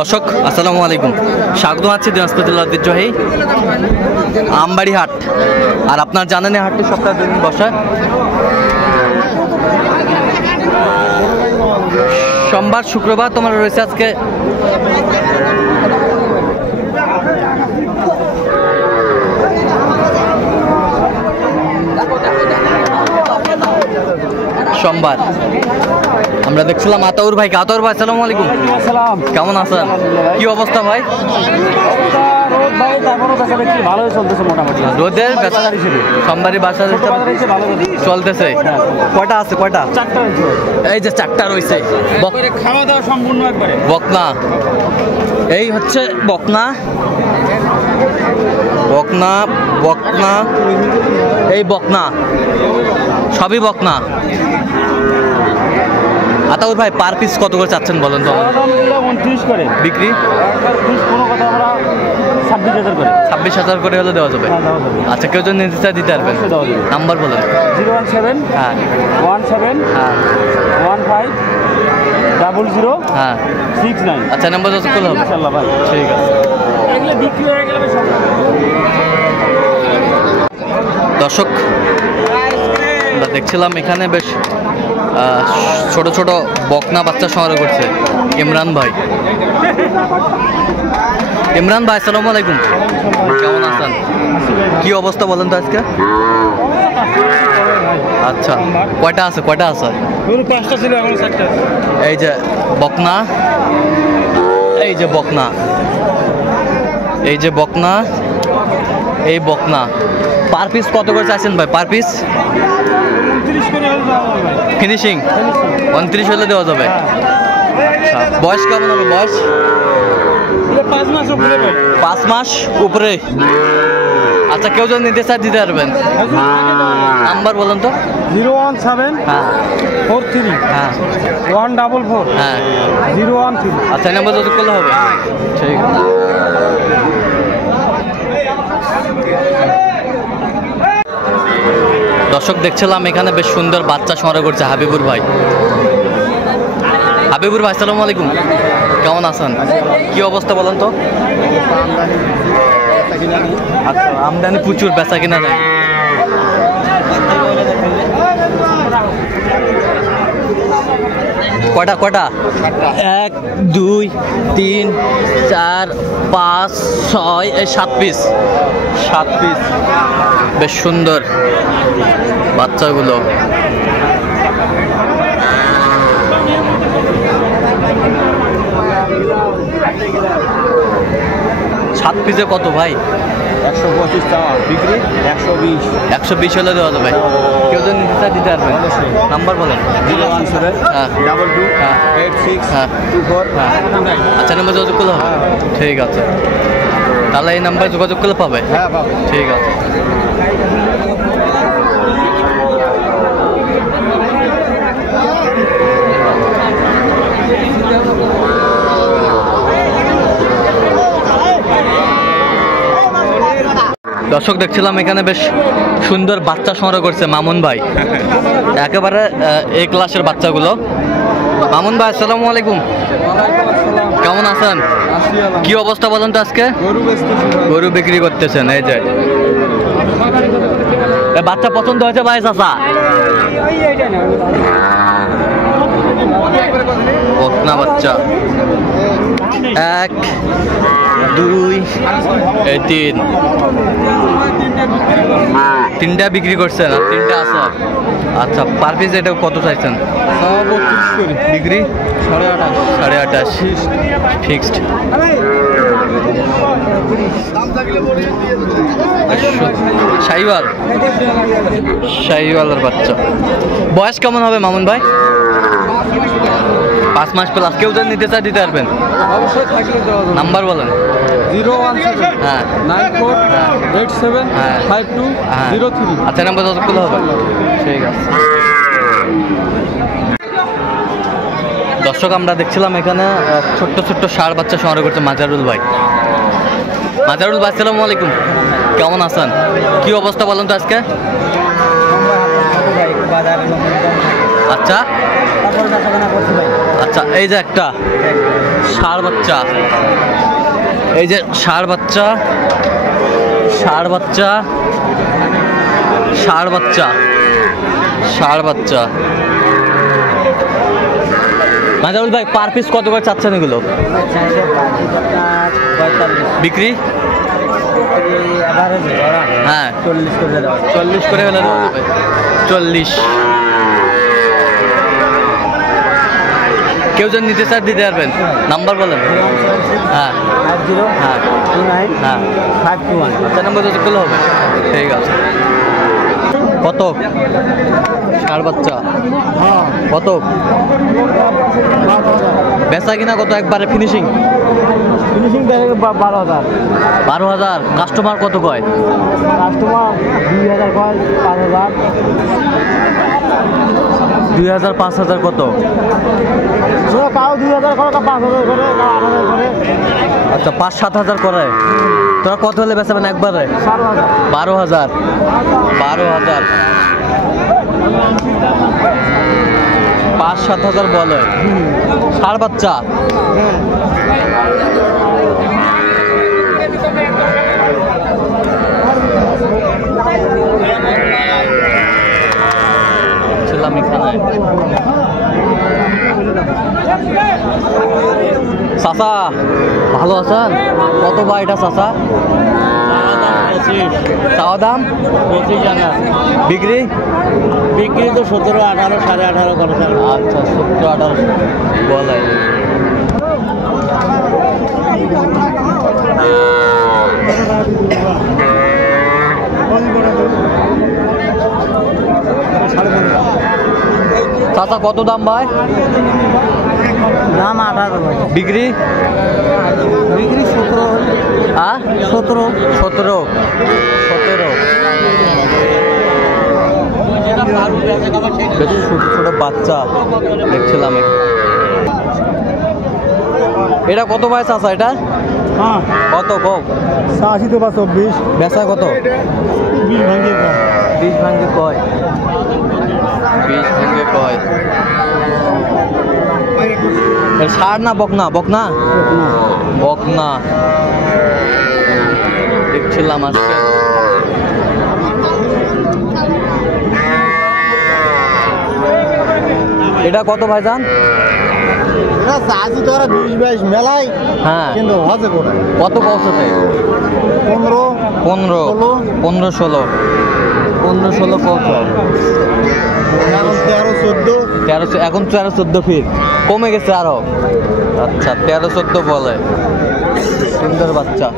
দর্শক আসসালামু আলাইকুম, স্বাগত আছি দিনাজপুর জেলার ঐতিহ্যবাহী আমবাড়ি হাট। আর আপনার জানেন এই হাটটি সপ্তাহে দুই দিন বসে, সোমবার শুক্রবার তোমার রয়েছে আজকে সোমবার। আমরা দেখছিলাম আতাউর ভাই। আতাউর ভাই আসসালামু আলাইকুম, কেমন আছেন? কি অবস্থা ভাই? রোদের সোমবারই বাসা চলতেছে। কয়টা আছে? কয়টা? এই যে চারটা রয়েছে। খাওয়া দাওয়া সম্পূর্ণ একবারে বকনা, এই হচ্ছে বকনা বকনা বকনা, এই বকনা সবই বকনা। আতাউর ভাই পার পিস কত করে চাচ্ছেন বলেন তো? 29 করে বিক্রি, কোনো কথা আমরা 26,000 করে। 26,000 করে হলে দেওয়া যাবে। আচ্ছা, কেউ যদি নিতে চায় দিতে পারবেন? নাম্বার বলেন। 017 হ্যাঁ 17 হ্যাঁ 15 00 হ্যাঁ 69। আচ্ছা, নাম্বার যত করলে হবে ইনশাআল্লাহ ভাই। ঠিক আছে। এগুলো বিক্রি হয়ে গেলে সব দর্শক আমরা দেখছিলাম এখানে বেশ ছোট ছোট বকনা বাচ্চা সংগ্রহ করছে ইমরান ভাই। ইমরান ভাই আসসালামু আলাইকুম, কেমন আছেন? কি অবস্থা বলেন তো আজকে? আচ্ছা, কয়টা আছে? কয়টা আছে? 5টা ছিল, এখন 7টা। এই যে বকনা, এই যে বকনা, এই যে বকনা, এই বকনা। পার পিস কত করে চাইছেন ভাই? পার পিস 29 করে হলে দেওয়া হবে ভাই। ফিনিশিং 29 হলে দেওয়া যাবে। আচ্ছা, বয়স কেমন হবে? বয়স 5 মাস উপরে ভাই। 5 মাস উপরে। আচ্ছা, কেউ যদি নিতে চায় দিতে পারবেন? নাম্বার বলেন তো। 017 হ্যাঁ 43 হ্যাঁ 144 হ্যাঁ 013। আচ্ছা, এই নাম্বার যদি করলে হবে। ঠিক আছে। দর্শক দেখছিলাম এখানে বেশ সুন্দর বাচ্চা সংগ্রহ করছে হাবিবুর ভাই। হাবিবুর ভাই আসসালামু আলাইকুম, কেমন আছেন? কি অবস্থা বলেন তো? আচ্ছা, আমদানি প্রচুর, বেচা কিনা নাই। কয়টা কয়টা? 1 2 3 4 5 6 এই 7 পিস। 7 পিস বেশ সুন্দর বাচ্চাগুলো। সাত পিসে কত ভাই? 125 টাকা বিক্রি, 120। 120 হলে দেওয়া যাবে। কেউ যদি নিতে চায় দিতে পারবেন? নাম্বার বলেন। 017 হ্যাঁ 22 হ্যাঁ 86 হ্যাঁ 24। হ্যাঁ। আচ্ছা, নাম্বার যোগাযোগ করলে হবে। ঠিক আছে, তাহলে এই নাম্বারে যোগাযোগ করলে পাবে। হ্যাঁ বাবা। ঠিক আছে। দর্শক দেখছিলাম এখানে বেশ সুন্দর বাচ্চা সংগ্রহ করছে মামুন ভাই। একেবারে এই ক্লাসের বাচ্চাগুলো। মামুন ভাই আসসালামু আলাইকুম, কেমন আছেন? কি অবস্থা বলেন তো আজকে? গরু বিক্রি করতেছেন। এই যে বাচ্চা পছন্দ হয়েছে ভাই? চাচা বকনা বাচ্চা 1 2 3 তিনটা বিক্রি করছেন আর 3টা আছে। আচ্ছা, পার পিস এটা কত চাইছেন? 32 করে বিক্রি 28.5 ফিক্সড। শাহিওয়াল, শাহিওয়ালের বাচ্চা। বয়স কেমন হবে মামুন ভাই? 5 মাস প্লাস। কেউ যদি নিতে চায় দিতে পারবেন? অবশ্যই থাকলে দেওয়া যাবে। নাম্বার বলেন। 017 হ্যাঁ 94 হ্যাঁ 87 হ্যাঁ 52 হ্যাঁ 03। আচ্ছা, নাম্বার যত করলে হবে। ঠিক আছে। দর্শক আমরা দেখছিলাম এখানে ছোট্ট ছোট্ট ষাঁড় বাচ্চা সংগ্রহ করছে মাজারুল ভাই। মাজারুল ভাই আসসালামু আলাইকুম, কেমন আছেন? কি অবস্থা বলেন তো আজকে? আচ্ছা আচ্ছা, এই যে একটা ষাঁড় বাচ্চা, এই যে ষাঁড় বাচ্চা, ষাঁড় বাচ্চা, ষাঁড় বাচ্চা, ষাঁড় বাচ্চা। নাজারুল ভাই পার পিস কত করে চাচ্ছেন এগুলো? বিক্রি হ্যাঁ 40 করে হলে 40। কেউ যদি নিতে চায় দিতে পারবেন, নাম্বার বলেন। হ্যাঁ হ্যাঁ হ্যাঁ 521 আচ্ছা, নাম্বার যদি করলে হবে। ঠিক আছে। কত ষাঁড় বাচ্চা? কত বেচা কিনা কত? একবারে ফিনিশিং 12,000। 12,000। কাস্টমার কত কয়? কাস্টমার 2,000 কয়, 5,000। 2,000 5,000 কত? কাউ 2,000 করে, কাউ 5,000 করে, কাউ 8,000 করে। আচ্ছা 5-7,000 করে। তোরা কত হলে বেচাবেন একবারে? 12,000। 12,000 5-7,000 বলে। ষাঁড় বাচ্চা ছিলাম এখানে। চাচা ভালো আছেন? কত ভাই এটা চাচা? চাওয়া দাম 25 টাকা। বিক্রি? বিক্রি তো 17, 18, 18.5 করে। আচ্ছা 17-18 বলে। চাচা কত দাম ভাই? দাম 18। বিক্রি? বিক্রি 17। হ্যাঁ 17। 17। বেশ ছোট ছোট বাচ্চা দেখছিলাম। এটা কত ভাই চাচা? এটা হ্যাঁ কত কম? 80 তো বা 24। বেচা কত? 20 ভাঙে। 20 ভাঙ্গে কয়? 20 ভাঙ্গে কয়? ষাঁড় না বকনা? বকনা বকনা দেখছিলাম আজকে। এটা কত ভাইজান? এটা চাষি তো 20-22 মেলায়। হ্যাঁ কিন্তু হজে করে কত পৌঁছতে? 15 15 16 কত? এখন 13-14। 13 এখন 13-14 ফিট কমে গেছে আরো। আচ্ছা 13-14 বলে। সুন্দর বাচ্চা।